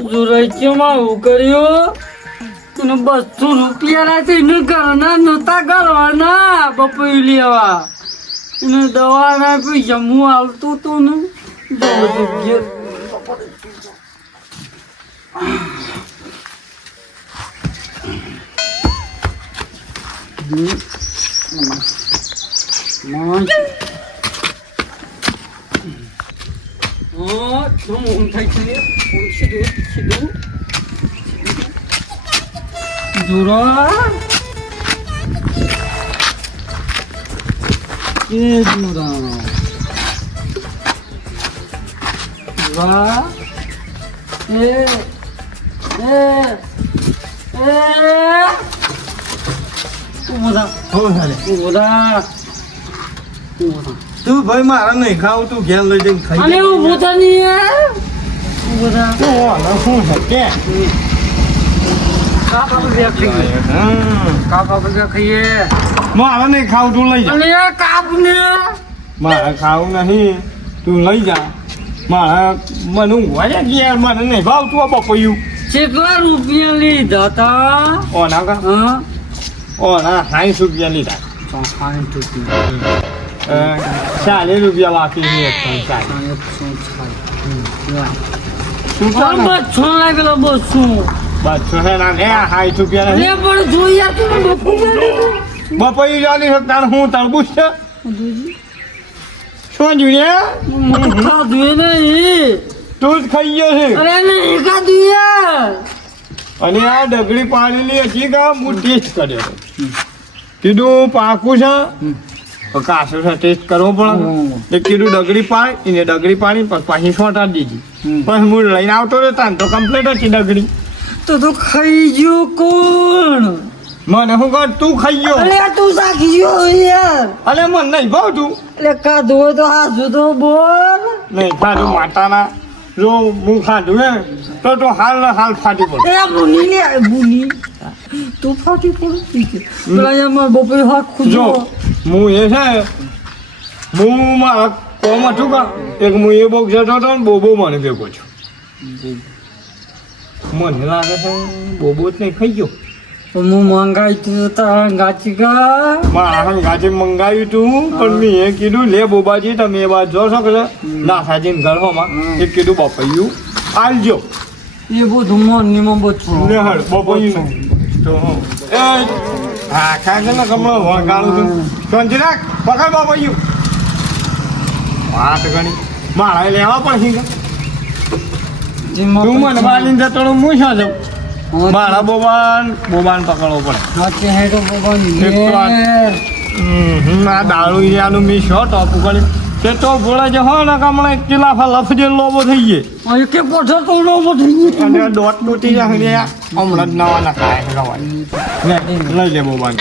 જોરાઈમાં હું કર્યું એને 200 રૂપિયા રાતે એને ઘરના નહોતા કરવાના બપોઈ લેવા એને દવા ના પૈસા હું આવતો તો ને તું ભાઈ મારા નહીં ખાવ તું ઘેર લઈ જઈને ખાઈ અને હું પોતાની ખાઈએ મારા નહીં ખાવ તું લઈ જા અને કાપ ને મારા ખાવું નહીં તું લઈ જા મારા મને ઊંઘવા ગયા મને નહીં ભાવતું આ બપૈયું કેટલા રૂપિયા લીધા તા ઓના કા હા ઓના 60 રૂપિયા લીધા 60 રૂપિયા 40 રૂપિયા બાકી છે શું બસો લાગેલો બસો બસો હે ના 60 રૂપિયા નહીં પણ જોઈ બપૈયું ચાલી શકતા હું તરબૂચ છે શું જોયા ખાધું નહીં તું જ ખાઈ ગયો છે અરે નહીં ખાધું યાર અને આ ડગડી પાણીની હજી કા હું ટેસ્ટ કર્યો કીધું પાકું છે કાશો છે ટેસ્ટ કરવો પડે કીધું ડગડી પાણી એને ડગડી પાણી પાછી છોટા દીધી પણ હું લઈને આવતો રહેતા ને તો કમ્પ્લીટ હતી ડગડી તો ખાઈ ગયો કોણ મને શું કર તું ખાઈ ગયો અરે તું સાખી ગયો યાર અલે મને નહીં ભાવતું એટલે ખાધું હોય તો હાજુ તો બોલ નહીં ખાધું માતાના જો હું ખાધું હે તો હાલ ને હાલ ફાટી પડે એ બુની ને બુની તું ફાટી પડી પેલા એમાં બપોર હાથ જો ખુજો હું એ છે હું મારા કોમ હતું કા એક હું એ બોક જતો હતો ને બોબો મને ભેગો છું મને લાગે છે બોબો જ નહીં ખાઈ ગયો હું મંગાઈ તું તારા ગાચી ગા મારા ગાચી મંગાવ્યું તું પણ મેં એ કીધું લે બોબાજી તમે એ વાત જોશો કે ના સાજીને ઘરમાં એ કીધું બપૈયું આલજો એ બધું મનીમાં બચવું ને હળ બપૈયું તો એ હા ખાય ને કમળો વગાડું છું શાંતિ રાખ પકડ બપૈયું વાત ગણી મારા લેવા પણ તું મને બાલીને જતો હું શું જાઉં મારા બોબાન પકડવો પડે આ દારૂ યાનું મી શો ટોપ ઉગાડી તે તો ભોળા જે હોય ને હમણાં એક કિલાફા લફજે લોબો થઈ ગયે કે પોઠો તો લોબો થઈ ગયો અને દોટ તૂટી જાય હમણાં જ નવા ના ખાય લઈ લે બોબાન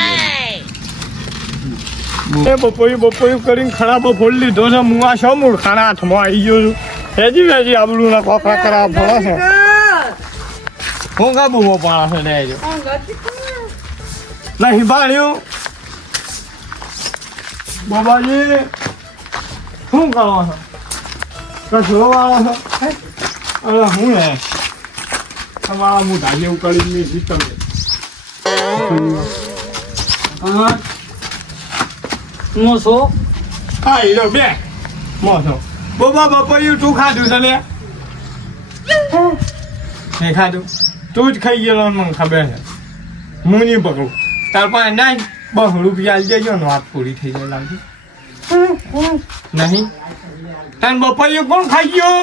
એ બપોયું કરીને ખરાબ ફોડ લીધો છે હું આ શો મૂળખાના હાથમાં આવી ગયો છું હેજી આબલું ના કોકરા કરાવ પડે છે હું કા બુવો પાણા છે લેજો નહીં ભાડ્યું બાબાજી શું કરો છો કચરો વાળો છો અરે હું હે તમારા મોઢા જેવું કરી મેં જીતમ મોસો હા હીરો બે મોસો બોબા બપોયું તું ખાધું છે ને નહીં ખાધું તું જ ખાઈ ગયેલો મને ખબર છે હું નહીં પકડું તાર પાસે નહીં 2 રૂપિયા આવી દેજો ને વાત પૂરી થઈ જાય લાગી નહીં તને બપોયું કોણ ખાઈ ગયો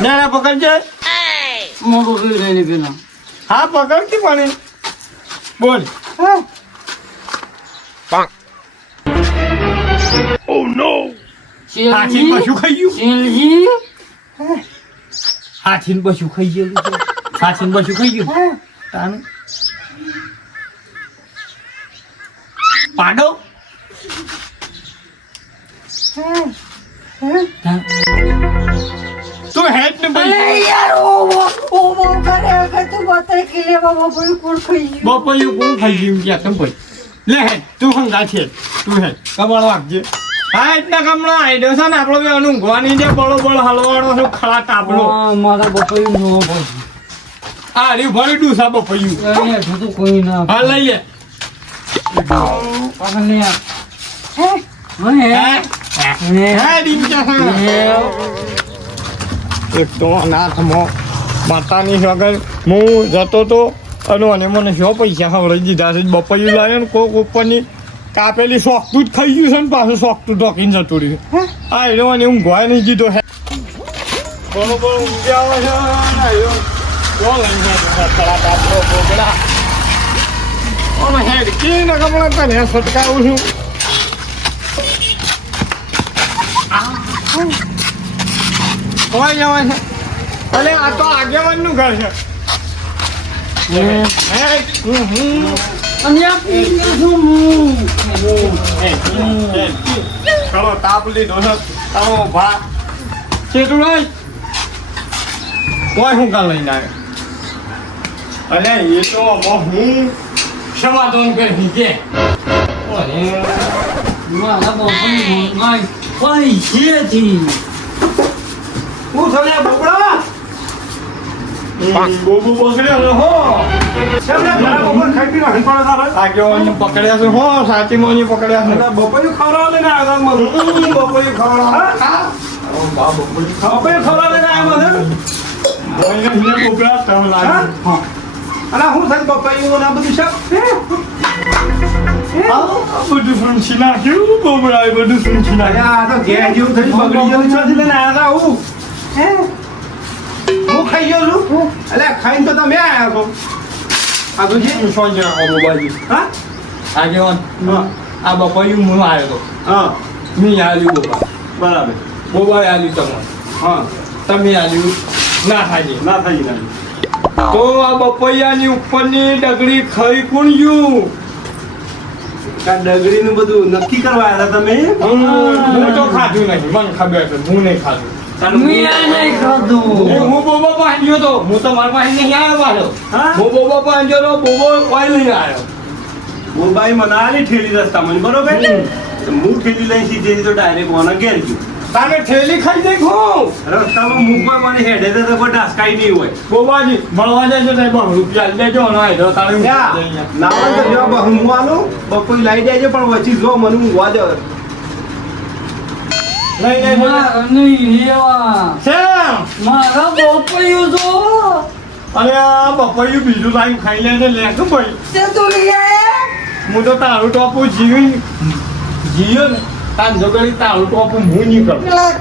ના પકડજે મોટો લઈને પેલા હા પકડતી પણ બોલ Oh no! હાથી પશુ ખાઈ ગયું સેલજી હાથી પશુ ખાઈ ગયેલું છે હાથી પશુ ખાઈ ગયું તાને પાડો તું હેડ ને ભાઈ યાર ઓ કરે કે તું બતાય કે લે બાબા કોઈ કોણ ખાઈ ગયું બપોયું કોણ ખાઈ ગયું ક્યાં તમ ભાઈ લે હેડ તું હંગા છે તું હેડ કમાળ વાગજે હા એટલા કમળો આઈડિયો છે ને આપણો બી ઊંઘવાની જે બળો હલવાનો છે ખળા તાપડો મારા બપોયું જોવો પડશે. આ રહ્યું ભરી ડૂસા બપૈયું અહીંયા હજુ તો કોઈ ના હા લઈએ પાછળ લે આ. એક તો અનાથમાં માતાની વગર હું જતો તો અને મને શું પૈસા ખવડાવી દીધા છે બપૈયું લાવે ને કોક ઉપરની કાપેલી સોખતું જ ખાઈ ગયું છે ને પાછું સોખતું ઢોકીને જતું રહ્યું હા એનો મને ઊંઘવા નહીં દીધો હે બરોબર ઊંઘી આવે છે હેડકી ને કમળા તને સટકાવું છું હોય જવા છે અલે આ તો આગેવાનનું ઘર છે અને આ પીને શું ચલો તાપ લીધો છે તારો ભા ચેતું નહીં કોઈ હું કાલ લઈને આવ્યો અલે એ તો હું સમાધાન કરી કે મારા બપોયું પૈસેથી હું થયા બોબડા બોબુ પકડ્યો હો આગેવાન પકડ્યા છે હો સાચી મોની પકડ્યા છે બપોયું ખવડાવે ને આવ્યા મને બપોયું ખવડાવે બપોયું ખવડાવે ને આવ્યા મને બોબડા તમ લાગે અને હું થાય બપોયું આ બધું બધું સુનછી નાખ્યું બોબડા બધું સુનછી નાખ્યું આ તો ઘેર જેવું થઈ બગડી ગયું છે લઈને આવ્યા હતા હું હું ખાઈ ગયો છું એટલે ખાઈને તો તમે આવ્યા છો આ તો છે સોંજે બોબાજી હા આગેવાન હા આ બપોયું હું આવ્યો તો હા મેં આલ્યું બોબા બરાબર બોબાએ આલ્યું તમને હા તમે આલ્યું ના ખાજી ના થઈ ના તો આ બપૈયાની ઉપરની ડગડી ખાઈ કોણ ગયું ડગરીનું બધું નક્કી કરવા આવ્યા હતા તમે હું તો ખાધું નહીં મને ખબર છે હું નહીં ખાધું મેં નહીં ખાધું. હું બોબો પાંજ્યો તો હું તો મારા પાસે નહીં આવ્યો પાછો હા? હું બોબો પાંજ્યો તો બોબો ઓય લઈને આવ્યો બોબાઈ મને આલી ઠેલી રસ્તા મને બરોબર હું ઠેલી લઈને સીધે સીધો ડાયરેક્ટ મને ઘેર ગયો તારે થેલી ખાઈ દઈ ખો રસ્તામાં મૂકવા મને હેડે તો કોઈ ડાસકાઈ નહીં હોય બોબાજી મળવા જાય છે સાહેબ રૂપિયા લેજો ને આય તો તારે હું ના તો જો ઊંઘવાનું બપોર લાઈ દેજો પણ વચ્ચે જો મને ઊંઘવા દો નહીં મારા નહીં લેવા. સેમ મારા બપોયું જો અરે આ બપૈયું બીજું લાઈન ખાઈ લે લે શું ભાઈ તે તો લે. હું તો તારું ટોપું જીવ્યો ને તાર જગડી તારું ટોપું હું નહીં કરું પેલા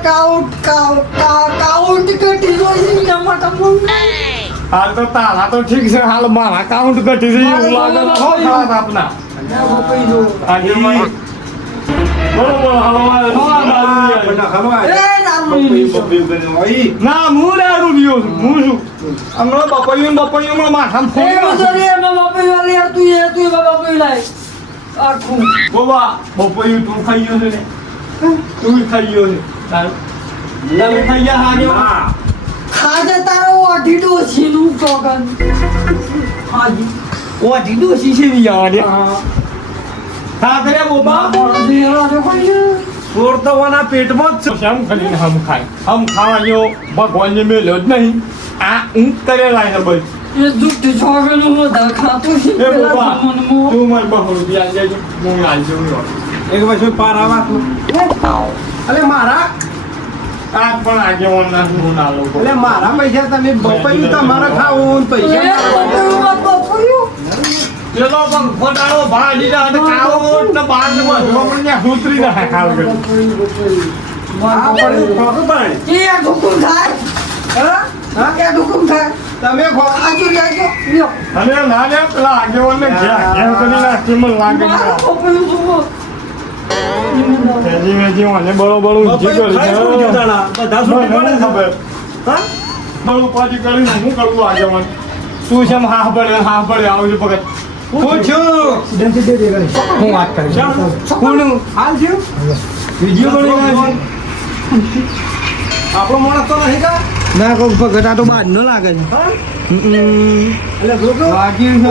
કાઉન્ટ કટી જોઈ છે ટમાટા પણ. હાલ તો તારા તો ઠીક છે હાલ મારા કાઉન્ટ ઘટી છે એવું લાગે તો હો ખરાબ આપના મારા બપોયું જો. આજે બરોબર હલવા એ દારૂ નહીં. ના હું દારૂ પીયો છું હું છું હમણાં બપૈયું માથામાં એ ફોન બધો રે મારા બપોયું લે તું મારા બપોયું લાય. આખું બોબા બપૈયું તું ખાઈ ગયો છે ને તું ખાઈ ગયો છે તારું તમે ખાઈ ગયા હાજો ખાજે તારો ઓઢી ડોશીનું કોકન. હાજી. ઓ દીદો શીશી ની યાર હા કરે બોબા મારા દેરા જો કોઈ ને. ચોર તો ઓના પેટમાં જ છે શેમ કરીને હમ ખાવા જો ભગવાનને મેલ્યો જ નહીં આ ઊંઘ કરેલા છે ભાઈ એ દુઃખ છોકરું વધારે ખાતું છે એ પેલા બોબા જમાનામાં. તું મને બહુ રૂપિયા દેજો હું આલજો એક પછી પાર આવા અલે મારા આ પણ આગેવાન ના હું ના લોકો અલે મારા પૈસા તમે બપૈયું તમારા ખાવું એ પૈસા બપોયું માં બપોયું. પેલો પણ ખોટાળો ભાઈ દીધા અને કાવો ને બાદ માં પણ ત્યાં સૂતરી ના ખાવ કે બપોયું. આ પડ્યું ખોટું પડે એ હુકુમ થાય. હા? હા કે હુકુમ થાય. તમે ખો આજુ લેજો લ્યો. અને ના લે પેલા આગેવાન ને ઘેર કરી નાખી મને લાગે મારા બપોયું જુઓ. તેજી મેજી મને બરોબર ઊંચી કરી બપૈયું ખાઈ શું છે જુદાણા? બધા શું પડે ખબર હા બળું પાછી કરીને હું કરવું આગેવાન તું છે હા પડે આવજો ભગત હું છું હું વાત કરીશ કોનું હાલ થયું વિડીયો બની આપણો માણસ તો નહીં કા ના કોઈ ભગત આ તો બહાર ન લાગે છે એટલે જો વાગ્યું છે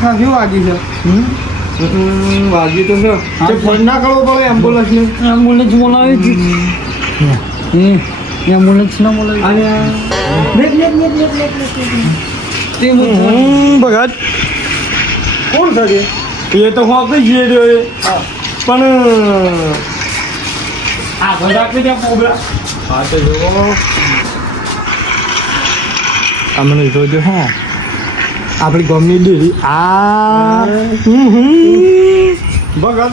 ખાસું વાગ્યું છે વાગી તો છે તે ફોન ના કરવો પડે એમ્બ્યુલન્સ ને એમ્બ્યુલન્સ બોલાવી દીધી એમ્બ્યુલન્સ ના બોલાવી અને તે ભગત કોણ છે એ તો હું કઈ જઈએ રહ્યો પણ આ બધા કે ત્યાં પોબલા હા તો જો અમને જોજો હા આપણી ગમની ડેરી આ ભગત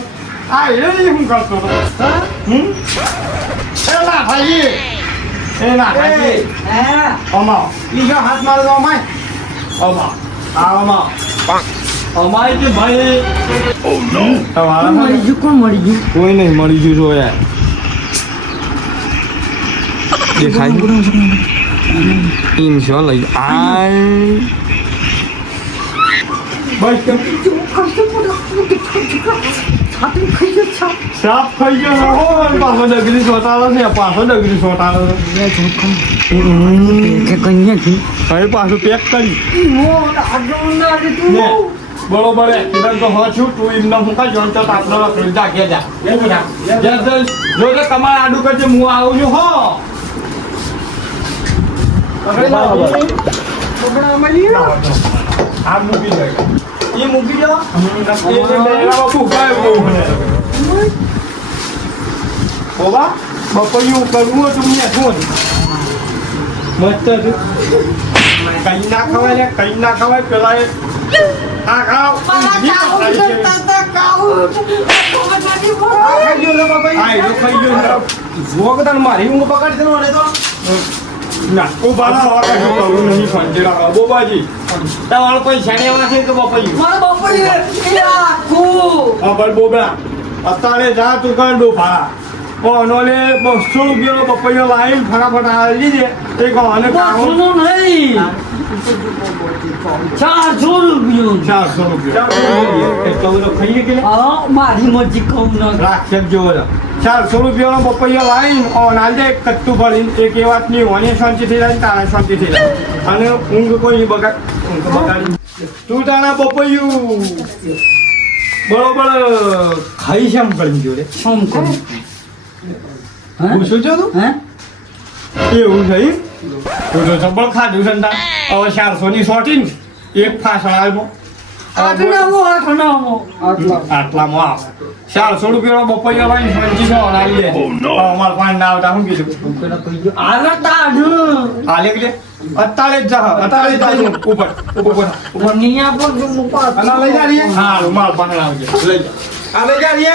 આ એ શું કરતો હતો એ ના ભાઈ એ ના ભાઈ અમા ઈજો હાથ મારો તો અમાય અમા આમાં અમાય કે ભાઈ ઓ નો મરી ગયું કોણ મરી ગયું કોઈ નહીં મરી ગયું છો યાર દેખાય ઇન્શો લઈ આ બસ કેમ સાપ ખાઈ ગયો હો પાછો ડગરી સોટાલો છે પાછો ડગરી સોટાલો કે કન્યા થી હવે પાછું પેક કરી ને બરોબર હે કિરણ તો હા છું તું એમને હું કા જોન તો આપણો ખરીદા કે જા જો તો તમારે આડું કરજે હું આવું છું હો આ મૂકી દે એ મૂકી દો એ લેવા ભૂખાય બહુ મને ઓવા બપૈયું કરવું હતું મેં શું મસ્ત હતું કઈ ના ખવાય લે કઈ ના ખવાય પેલા આ ખાવ મારી ઊંઘ પકડી દે તો ના ઓ બાલા વાળા જો કરું નહીં ફંજેરા કા બોબાજી તમારો કોઈ છાણ્યા છે કે બપૈયું મારા બાપડી હા પણ બોબડા અત્યારે જા તું કર દો ભાડા ઓનોલે 200 રૂપિયાનો પપૈયો લાવીને ફટાફટ આવી લીધે એ કહો અને કાઢો નહીં 400 રૂપિયા 400 રૂપિયા એટલો બધો ખાઈએ કે મારી મરજી કહું ના રાક્ષસ જેવો છે 400 રૂપિયાનો પપૈયો લાવીને ઓનાલ દે કટ્ટું ભરીને એક એ વાત નહીં ઓને શાંતિ થઈ જાય તારા શાંતિ થઈ જાય અને ઊંઘ કોઈ બગાડી તું તારા પપૈયું બરોબર ખાઈ છે એમ કરી ગયો રે શું કરું પૂછું છો તું હે એવું થઈ તું તો જબર ખાધું છે ને હવે 400 ની શોટીને એક ફાસળામાં આટલામાં આવ 400 રૂપિયાનો બપૈયા લાવીને 2500 લાવી દે અમારે પાણી ના આવતા શું કીધું હાલે કે અત્યારે જ જા અત્યારે જ જા ઉપર નિયા પર લઈ જા રે હા માલ પાણી આવજે લઈ જા આ લઈ જા રે